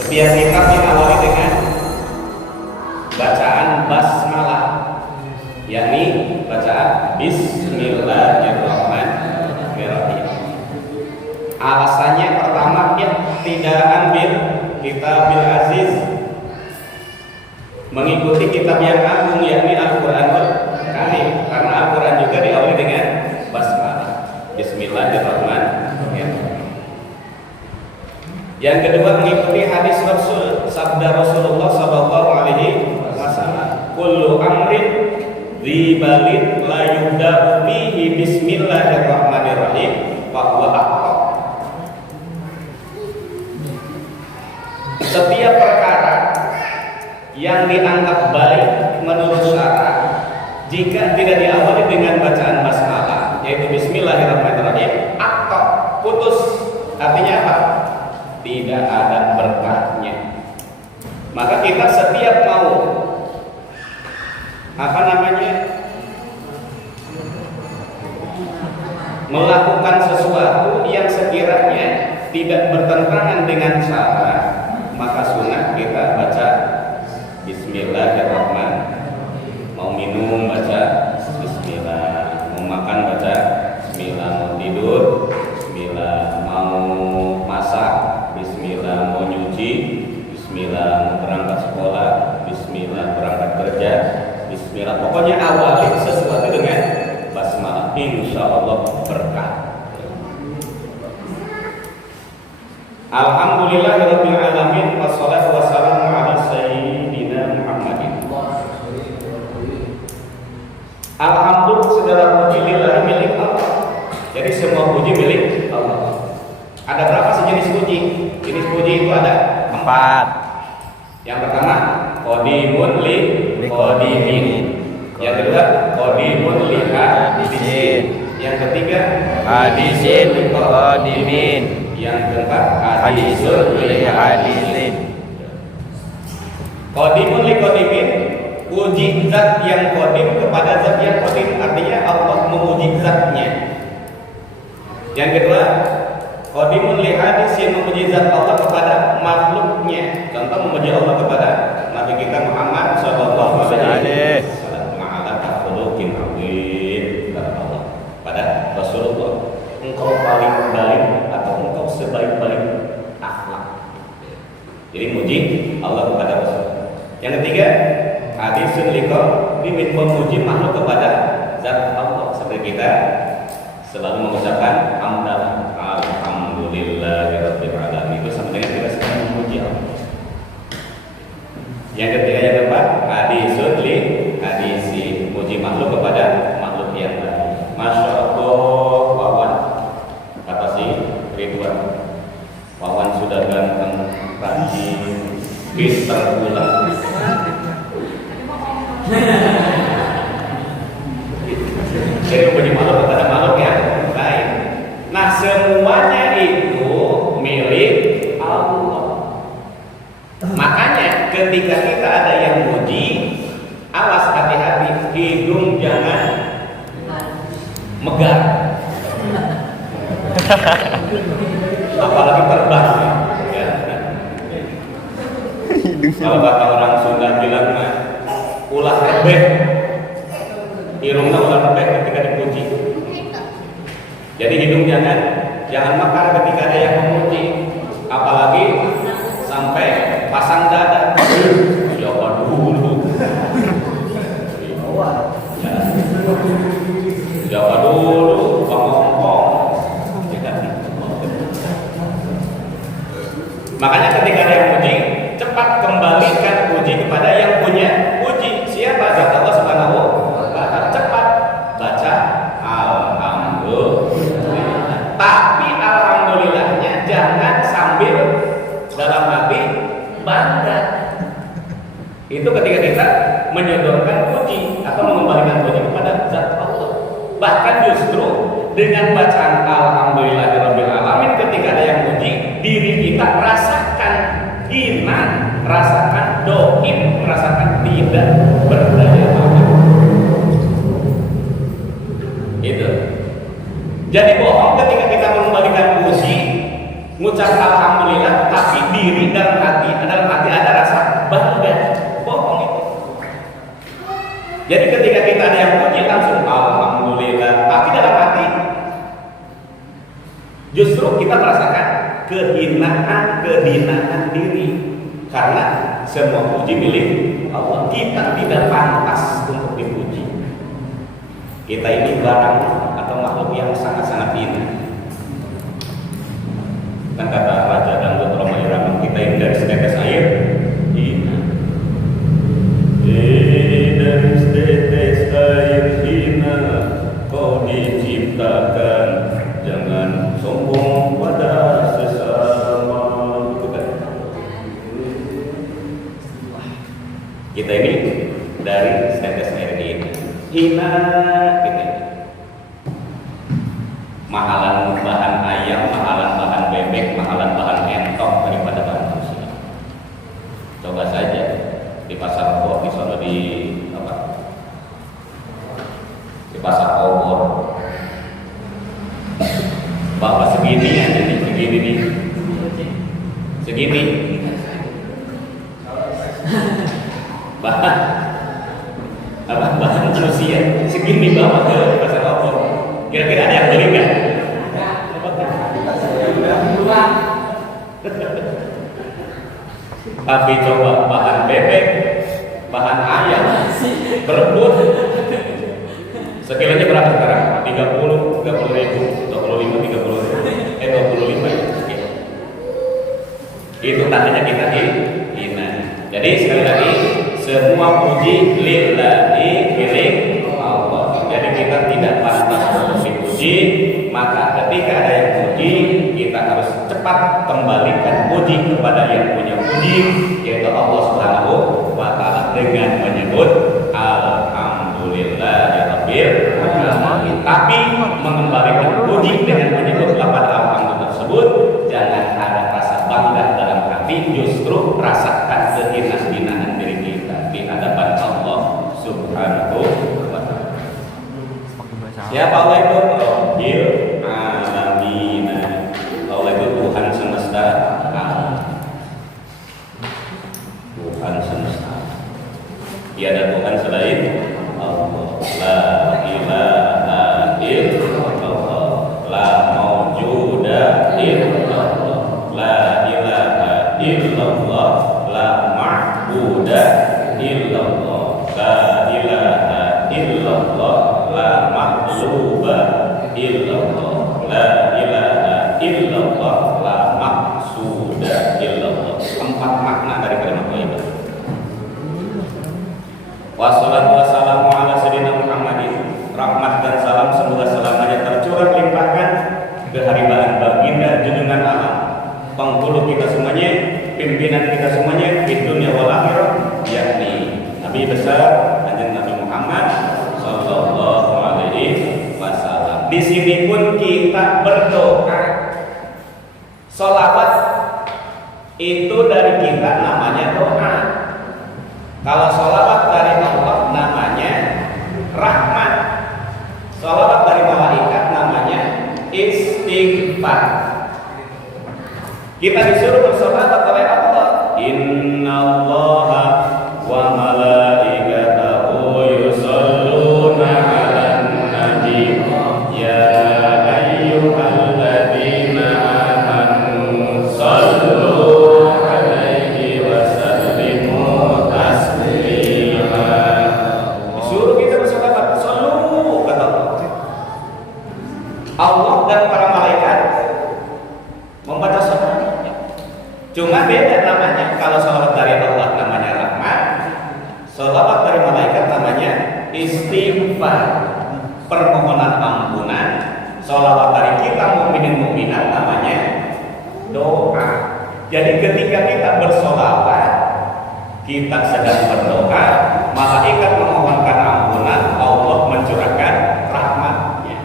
Setiap kitab diawali dengan bacaan basmalah, yakni bacaan Bismillahirrahmanirrahim. Alasannya pertama, iktidaan bil kitabil aziz, mengikuti kitab yang agung yakni Al-Qur'anul Karim, karena Al-Qur'an juga diawali dengan basmalah, Bismillahirrahmanirrahim. Yang kedua, mengikuti hadis Rasul, sabda Rasulullah sallallahu alaihi wasallam, kullu amrin dzibalin la yubda'u bihi bismillahirrahmanirrahim fa huwa aqta. Setiap perkara yang dianggap baik menurut syara jika tidak diawali dengan bacaan basmalah yaitu bismillahirrahmanirrahim, aqta, putus. Artinya apa? Tidak ada berkahnya. Maka kita setiap mau melakukan sesuatu yang sekiranya tidak bertentangan dengan syara, maka sunnah kita baca Bismillahirrahmanirrahim. Mau minum baca Bismillah, mau makan baca Bismillah, mau tidur Bismillah, mau masak Bismillah, mau nyuci Bismillah, mau berangkat sekolah Bismillah, berangkat kerja Bismillah. Pokoknya awali sesuatu dengan basmalah, insya Allah berkah. Alhamdulillahirabbil alamin, wassalatu wassalamu ala sayyidina Muhammadin. Alhamdulillah, segala puji lillahi milik Allah. Jadi semua puji milik Allah. Ada berapa sih jenis puji? Jenis puji itu ada 4. Yang pertama, qadimun li qadimin. Yang kedua, qadimun li hadisin. Yang ketiga, hadisin li qadimin. Yang keempat, hadisun li hadisin. Qadimun li qadimin, puji zat yang qadim kepada zat yang qadim, artinya Allah memuji zatnya. Yang kedua, qadimun li hadisin, memuji zat Allah kepada makhluknya. Contoh, memuji Allah kepada Nabi kita Muhammad sallallahu alaihi wasallam, ma'ala takhluqin azim, kata Allah pada Rasulullah, engkau paling baik atau engkau sebaik-baik akhlak. Jadi muji Allah kepada Rasul. Yang ketiga, hadisun liqa bimin, memuji makhluk kepada zat Allah, seperti kita selalu mengucapkan hamdalah, alhamdulillahirabbil alamin. Itu sama dengan kita sedang memuji Allah. Yang ketiga, yang keempat, hadisun li hadisi, muji makhluk kepada makhluk yang lain. Masya Allah, Wawan, kata si Ridwan, Wawan sudah ganteng, rajin, pintar pula. Jadi memuji makhluk kepada makhluk yang lain. Nah, semuanya itu milik Allah. Makanya ketika kita ada yang muji, awas, hati-hati, hidung jangan megar, apalagi terbang ya. Kalau kata orang Sunda bilang, ulah rebeh, hidungnya ulah rebeh ketika dipuji. Jadi hidung jangan mekar ketika ada yang memuji, apalagi sampai pasang dada. Siapa dulu? Siapa dulu? Ngomong. Makanya ketika ada yang puji, cepat kembalikan puji kepada yang punya puji. Siapa? Zat Allah Subhanahu wa ta'ala. Cepat baca alhamdulillah. Tapi alhamdulillahnya jangan sambil dalam hati bangga. Itu ketika kita menyodorkan puji atau mengembalikan puji kepada zat Allah. Bahkan justru dengan bacaan alhamdulillahirabbil alamin, ketika ada yang puji, diri kita rasakan hina, rasakan doim, merasakan tidak berdaya banget. Itu. Jadi bohong ketika kita mengembalikan puji, mengucap alhamdulillah, tapi diri dan hati kita merasakan kedinaan diri karena semua puji milik Allah. Kita tidak pantas untuk dipuji. Kita ini barang atau makhluk yang sangat-sangat hina. Kan kata Raja Dangdut Roma Irama, kita ini dari setetes air hina. Dari setetes air hina kau diciptakan, jangan sombong pada sesama. Kita ini dari setetes air hina kita ini. Mahalan bahan ayam, mahalan bahan bebek, mahalan bahan entok daripada bahan manusia. Coba saja di pasar Obor, di sana di apa? Di pasar Obor. Bapak segini aja nih, segini nih. Segini. Bahan apa? Bahan manusia segini bawa ke pasar Obor. Kira-kira ada yang beli nggak? Tapi coba bahan bebek, bahan ayam, berebut. Sekilanya berapa sekarang? 30 ribu, 25 ya. Itu tandanya kita hina. Jadi sekali lagi, semua puji lillahi milik Allah. Jadi kita tidak pantas untuk dipuji, maka ketika ada yang puji, kita harus cepat kembalikan puji kepada yang punya puji, yaitu Allah Subhanahu wa Ta'ala, dengan menyebut alhamdulillahirabbil alamin. Tapi mengembalikan puji dengan menyebut lafaz alhamdulillah tersebut, jangan ada rasa bangga dalam hati, justru rasakan kehina-hinaan diri kita di hadapan Allah Subhanahu wa Ta'ala. Siapa Allah itu? Rabbil alamin. Allah itu Tuhan semesta alam. Tuhan semesta. Tiada Tuhan selain Allah. La ilaha illallah. La maujuda illallah. La ilaha illallah. La ma'buda illallah. La ilaha illallah. La ma'luba illallah. La ilaha illallah. La maqsuda illallah. 4 makna dari kalimat thayyibah. Wassalatu wassalamu ala sayyidina Muhammadin. Rahmat dan salam semoga selamanya tercurah limpahkan keharibaan baginda junjungan alam, penghulu kita semuanya, pimpinan kita semuanya di dunia wal akhirah, yakni Nabi besar Kanjeng Nabi Muhammad sallallahu alaihi wasallam. Di sini pun kita berdoa. Sholawat itu dari kita namanya doa. Kalau sholawat dari Allah namanya rahmat. Sholawat dari malaikat namanya istighfar. Kita disuruh bersolawat oleh Allah. Innallaha wa malaikatahu yusholluna 'alan nabi ya ayyuhalladzina amanu shollu 'alaihi wa sallimu taslima. Disuruh kita bersolawat, shollu kata Allah. Allah dan para malaikat membaca sholawat. Cuma beda namanya. Kalau sholawat dari Allah namanya rahmat, sholawat dari malaikat namanya istighfar, permohonan ampunan. Sholawat dari kita mukminin mukminat namanya doa. Jadi ketika kita bersolawat, kita sedang berdoa, malaikat memohonkan ampunan, Allah mencurahkan rahmatnya.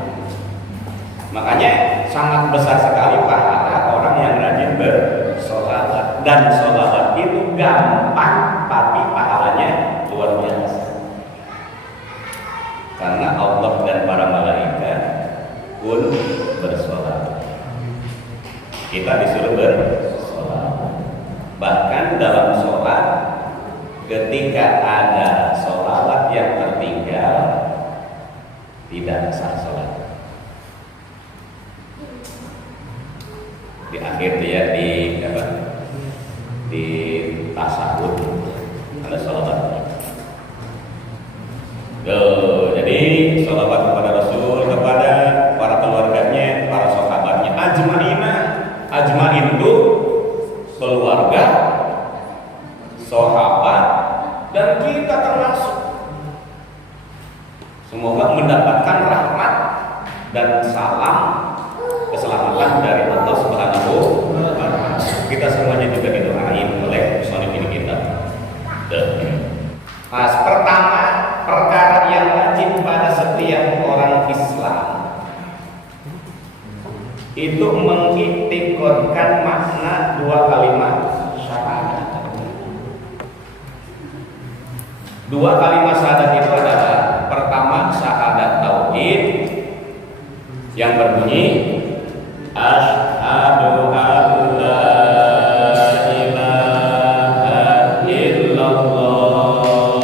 Makanya sangat besar sekali pahala orang yang rajin bersolawat. Dan solawat itu gampang, tapi pahalanya luar biasa. Karena Allah dan para malaikat pun bersolawat. Kita disuruh bersolawat. Bahkan dalam sholat, ketika ada solawat yang tertinggal, tidak sah sholat. di tasawuf ada sholawatnya. Jadi sholawat kepada Rasul, kepada para keluarganya, para sahabatnya, ajmain itu keluarga, sahabat, dan kita termasuk. Semoga mendapatkan rahmat dan salam keselamatan dari Allah Subhanahu wa Ta'ala. Kita semuanya juga didoain oleh suami ini kita. Pertama, perkara yang wajib pada setiap orang Islam itu mengiktikadkan makna dua kalimat syahadat. Dua kalimat syahadat itu adalah pertama syahadat tauhid yang berbunyi asyhadu an la ilaha illallah,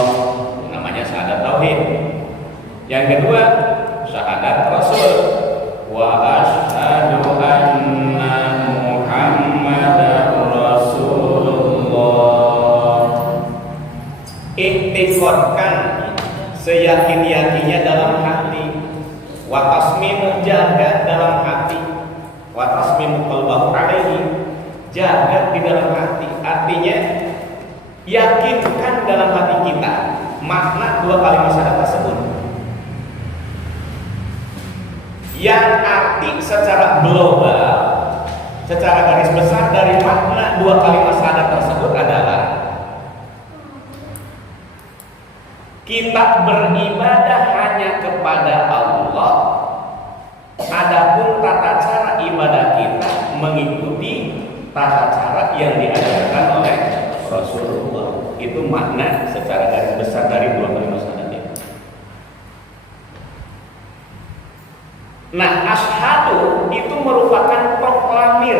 namanya syahadat tauhid. Yang kedua syahadat rasul, wa asyhadu anna muhammadar rasulullah. Iktikadkan seyakin-yakinnya dalam hati, wa tasmimu jaga dalam hati, wa tasmimu qalbahu alaihi, jaga di dalam hati. Artinya yakinkan dalam hati kita makna dua kalimat syahadat tersebut, yang arti secara global, secara garis besar dari makna dua kalimat syahadat tersebut adalah kita beribadah hanya kepada Allah. Adapun tata cara ibadah kita mengikuti tata cara yang diajarkan oleh Rasulullah. Itu makna secara garis besar dari dua kalimat syahadat itu. Nah, asyhadu itu merupakan proklamir.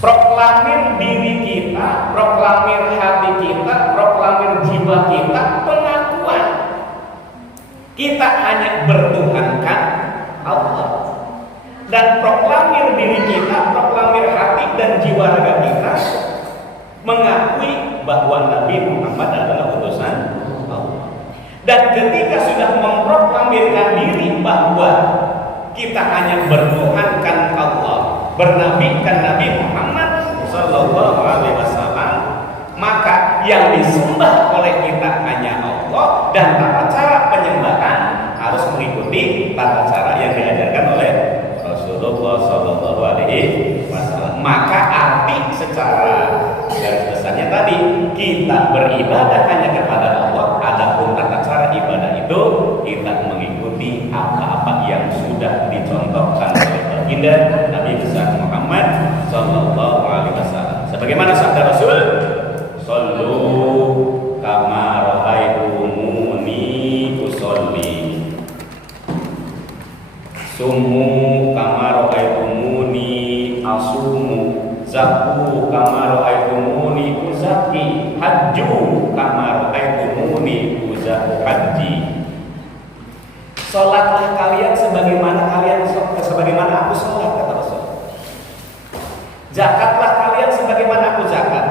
Proklamir diri kita, proklamir hati kita, proklamir jiwa kita, pengakuan kita hanya bertuhankan Allah. Dan proklamir diri kita, proklamir hati dan jiwa raga kita mengakui bahwa Nabi Muhammad adalah utusan Allah. Dan ketika sudah memproklamirkan diri bahwa kita hanya bertuhankan Allah, bernabikan Nabi Muhammad Sallallahu Alaihi Wasallam, maka yang disembah oleh kita hanya Allah, dan tata cara penyembahan harus mengikuti tata cara yang diajarkan oleh Rasulullah Sallallahu Alaihi Wasallam. Maka arti secara garis besarnya tadi, kita beribadah hanya kepada Allah. Adapun tata cara ibadah itu kita mengikuti apa-apa yang sudah dicontohkan oleh baginda Nabi besar Muhammad Sallallahu Alaihi Wasallam. Sebagaimana sabda Rasul, "Shollu kama ra'aitumuni usolli, sumu kama ra'aitumuni asumu, zaku kama ra'aitumuni uzaki, hajju kama ra'aitumuni uzaku haji." Salatlah kalian sebagaimana aku salat, kata Rasul. Zakatlah kalian sebagaimana aku zakat.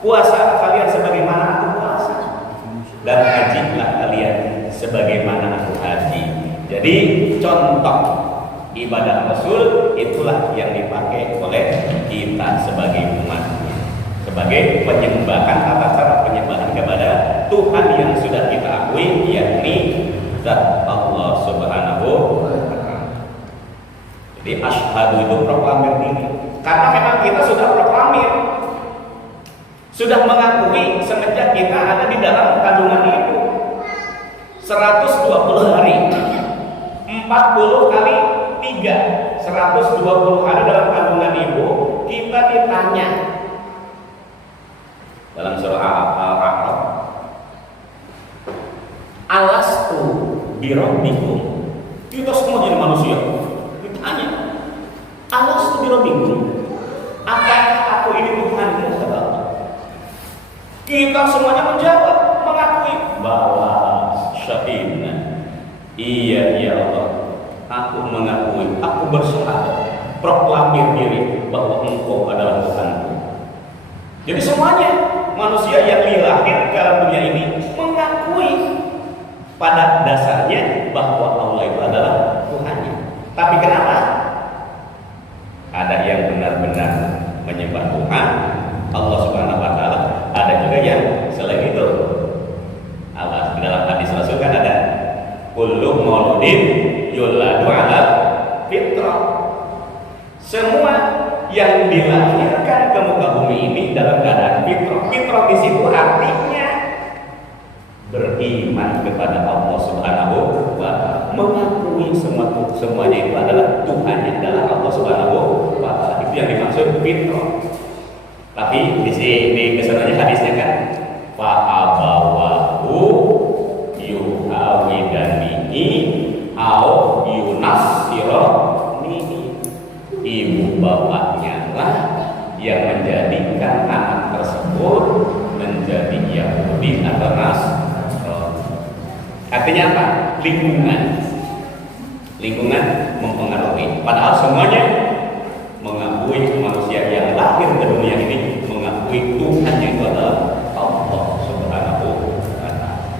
Puasa kalian sebagaimana aku puasa. Dan hajilah kalian sebagaimana aku haji. Jadi contoh ibadah Rasul itulah yang dipakai oleh kita sebagai umat, sebagai penyembahan, tata cara penyembahan kepada Tuhan yang sudah kita akui, yakni zat Allah Subhanahu wa Ta'ala. Jadi asyhadu itu proklamir diri. Karena memang kita sudah proklamir, sudah mengakui semenjak kita ada di dalam kandungan ibu 120 hari, 40 kali 3, 120 hari dalam kandungan ibu. Kita ditanya dalam surah Al-A'raf, alastu birabbikum. Kita semua jadi manusia ditanya, alastu birabbikum, apakah aku ini Tuhanmu, kata Allah. Kita semuanya menjawab, mengakui bahwa syahidna, iya ya Allah, aku mengakui, aku bersyahadat proklamir diri bahwa engkau adalah Tuhanku. Jadi semuanya manusia yang lahir ke alam dunia ini mengakui pada dasarnya bahwa Allah itu adalah Tuhannya. Tapi kenapa? Ada yang benar-benar menyembah Tuhan, Allah Subhanahu wa taala, ada juga yang selain itu. Allah di dalam hadis Rasul kan ada kullu mauludin yuladu ala fitrah. Semua yang dilahirkan ke muka bumi ini dalam keadaan fitrah. Fitrah di situ artinya beriman kepada Allah Subhanahu wa taala, mengakui semuanya itu adalah Tuhan yang adalah Allah Subhanahu wa taala. Itu yang dimaksud fitrah. Tapi di kesananya hadisnya kan fa abawahu yuhawidanihi au yunasironihi. Ibu bapaknya lah yang menjadikan anak tersebut menjadi Yahudi atau Nasrani. Artinya apa? Lingkungan mempengaruhi. Padahal semuanya mengakui, manusia yang lahir ke dunia ini mengakui Tuhan yang adalah Allah Subhanahu wa taala.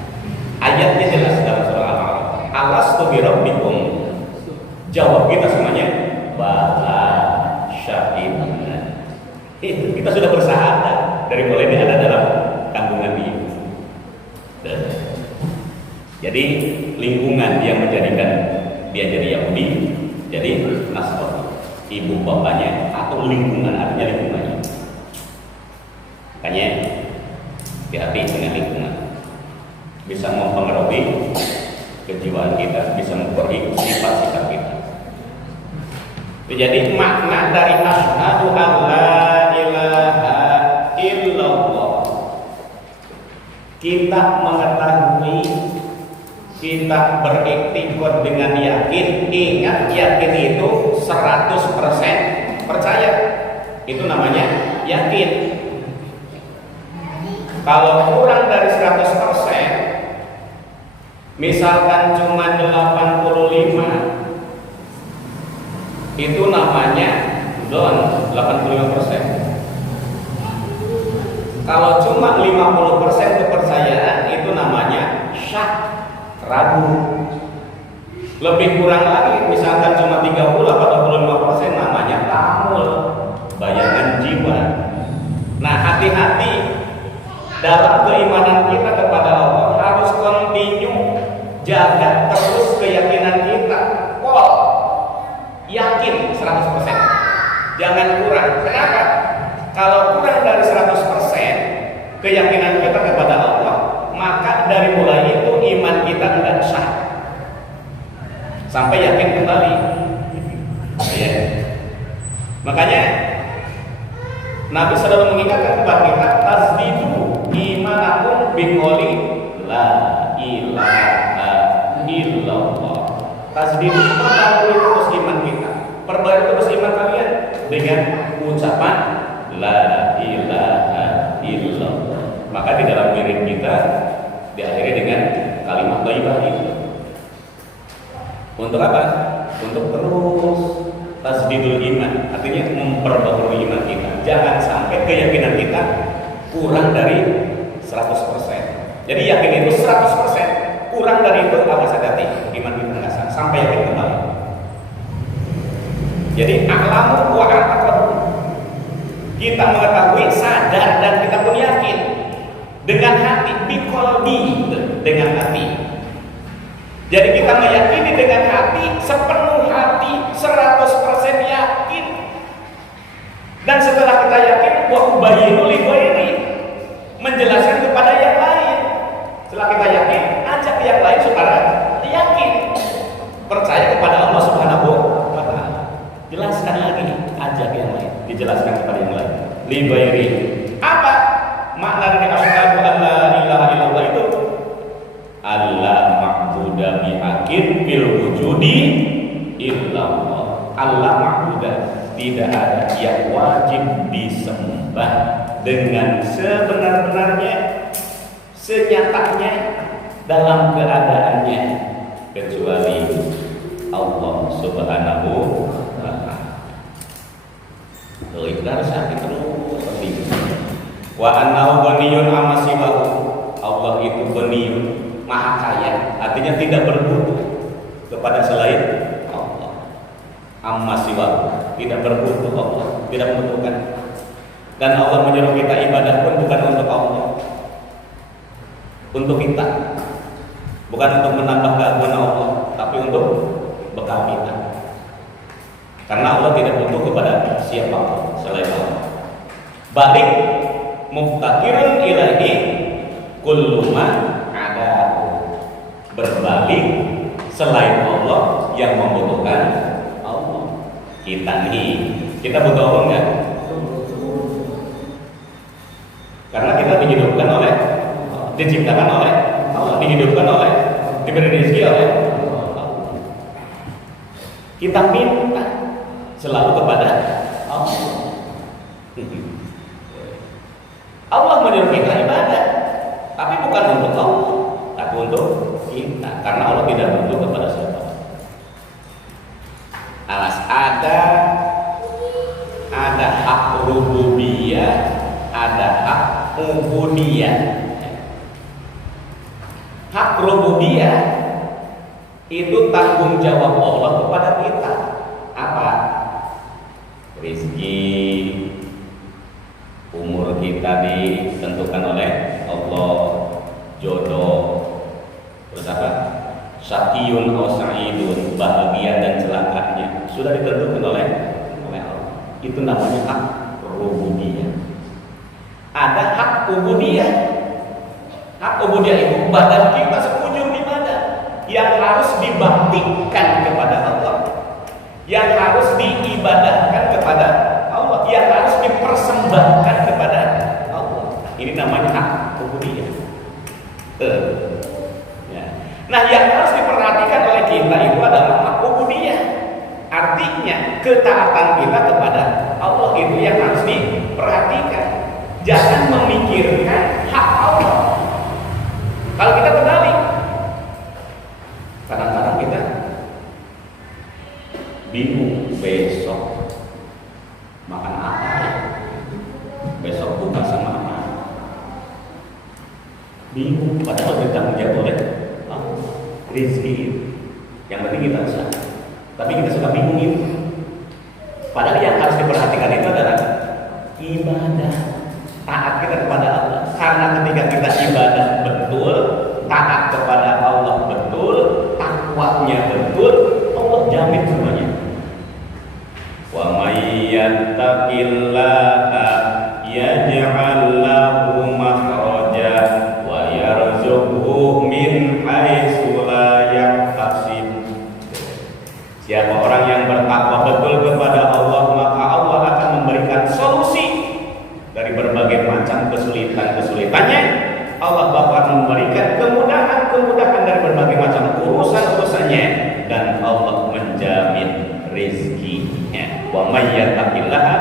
Ayatnya jelas dalam surah Al-A'raf. Alastu birabbikum. Jawab kita semuanya, bala syahidna. Itu kita sudah bersahadat dari mulai dia ada dalam kandungan ibu. Jadi lingkungan yang menjadikan dia jadi Yahudi, jadi Nasrani. Ibu bapaknya atau lingkungan, artinya lingkungannya. Makanya hati-hati dengan lingkungan. Bisa mempengaruhi kejiwaan kita, bisa mempengaruhi sifat-sifat kita. Jadi makna dari asyhadu alla ilaha illallah, kita mengetahui, kita beriktikad dengan yakin. Ingat, yakin itu 100% percaya. Itu namanya yakin. Kalau kurang dari 100%, misalkan cuma 85, itu namanya don 85%. Kalau cuma 50% kepercayaan, itu namanya syak, ragu. Lebih kurang lagi, misalkan cuma 30 atau 25%, namanya tamul, bayangan jiwa. Nah, hati-hati dalam keimanan kita kepada Allah, harus continue, jaga terus keyakinan kita. Yakin 100%, jangan kurang. Kenapa? Kalau kurang dari 100% keyakinan kita kepada Allah, maka dari mulai itu iman kita tidak sah sampai yakin kembali. Ya. Makanya Nabi selalu mengingatkan kepada kita, tasdidu imanakum biqouli la ilaha illallah. Tasdidu, perbarui terus iman kita, perbarui terus iman kalian dengan ucapan la ilaha illallah. Maka di dalam wirid kita diakhiri dengan kalimat thayyibah itu. Untuk apa? Untuk terus tasdidul iman, artinya memperbarui iman kita. Jangan sampai keyakinan kita kurang dari 100%. Jadi yakin itu 100%, kurang dari itu awas hati-hati, iman kita nggak sah sampai yakin kembali. Jadi a'lamu wa a'taqadu, kita mengetahui, sadar, dan kita pun yakin dengan hati, biqalbi, dengan hati. Jadi kita meyakini dengan hati, sepenuh hati, 100% yakin. Dan setelah kita yakin, wa ubayyinu li ghairi, menjelaskan kepada yang lain. Setelah kita yakin, ajak yang lain supaya yakin, percaya kepada Allah Subhanahu wa taala. Jelaskan lagi, ajak yang lain, dijelaskan kepada yang lain. Li ghairi. Apa makna dari asyhadu an la ilaha illallah itu? Allah ma'budu bihaqqin bil wujudi illallah. Allah ma'budu, tidak ada yang wajib disembah dengan sebenar-benarnya, senyatanya, dalam keadaannya, kecuali Allah Subhanahu wa ta'ala. itu harus yakin terus penting. Wa annahu ghaniyun amma siwahu. Allah itu ghaniyun, maha kaya, artinya tidak berbutuh kepada selain Allah. Amma siwahu, tidak berbutuh Allah, tidak membutuhkan. Dan Allah menyuruh kita ibadah pun bukan untuk Allah, untuk kita, bukan untuk menambah keagungan Allah, tapi untuk bekal kita. Karena Allah tidak butuh kepada siapapun selain Allah. Balik muftakirun ilahi kullu man ada. Berbalik selain Allah yang membutuhkan Allah. Kita butuh Allah enggak? Karena kita dihidupkan oleh, diciptakan oleh Allah, dihidupkan oleh, diberi rezeki oleh Allah. Kita minta selalu kepada Allah. Allah menyuruh kita ibadah, tapi bukan untuk Allah, tapi untuk kita. Karena Allah tidak butuh kepada siapa. Alas ada hak rububiyah, ada hak ubudiyah. Hak rububiyah itu tanggung jawab Allah kepada kita. Apa? Rizki, umur kita ditentukan oleh Allah, jodoh, terus apa? Syaqiyun aw sa'idun, bahagia dan celakanya sudah ditentukan oleh Allah. Itu namanya hak rububiyah. Ada hak ubudiyah. Hak ubudiyah itu badan kita sekujur di badan yang harus dibaktikan kepada Allah, yang harus diibadahkan kepada Allah, yang harus dipersembahkan kepada Allah. Ini namanya hak ubudiyah. Ya. Nah, yang harus diperhatikan oleh kita itu adalah hak ubudiyah. Artinya ketaatan kita kepada Allah itu yang harus diperhatikan. Jangan memikirkan hak Allah. Kalau kita terbalik, kadang-kadang kita bingung besok makan apa ya, besok buka sama apa, bingung. Padahal bertanggung jawab oleh rezeki yang penting kita bisa, tapi kita suka bingung itu. Padahal yang harus diperhatikan itu adalah ibadah, taat kita kepada Allah. Karena ketika kita ibadah betul, taat kepada Allah betul, takwanya betul, Allah jamin semuanya. Wa may yattaqillaha yaj'al lahu makhraja wa yarzuqhu min haitsu la yahtasib. Siapa orang yang bertakwa betul kepada Allah, maka Allah akan memberikan solusi dari berbagai macam kesulitan-kesulitannya. Allah bakal memberikan kemudahan-kemudahan dari berbagai macam urusan-urusannya, dan Allah menjamin rezekinya. Wa may yattaqillaha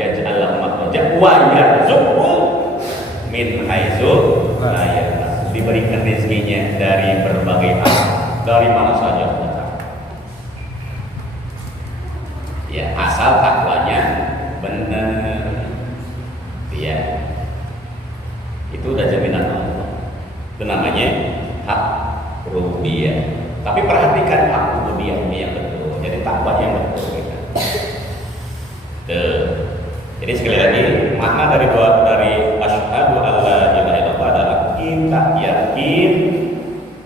yaj'al lahu makhraja wa yarzuqhu min haitsu la yahtasib. Diberikan rezekinya dari berbagai arah, dari mana saja. Ya, asal takwanya benar. Ya, itu udah jaminan Allah. Itu namanya hak rububiyah. Tapi perhatikan hak rububiyahnya yang betul. Jadi takwa yang betul kita. Jadi sekali lagi makna dari asyhadu alla ilaha illallah adalah kita yakin,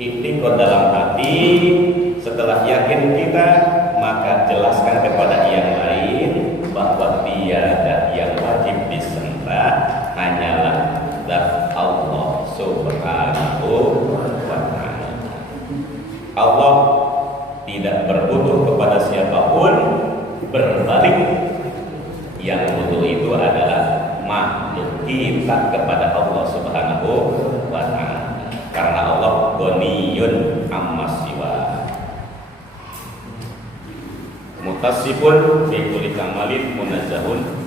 i'tiqad dalam hati. Setelah yakin kita, maka jelaskan kepada yang lain bahwa tiada yang wajib disembah, hanyalah zat Allah Subhanahu wa ta'ala. Allah tidak berbutuh kepada siapapun, berbalik yang butuh itu adalah makhluk kita kepada Allah Subhanahu wa ta'ala. Karena Allah ghaniyun amma siwa, mutasifun bi kulli kamalin munazzahun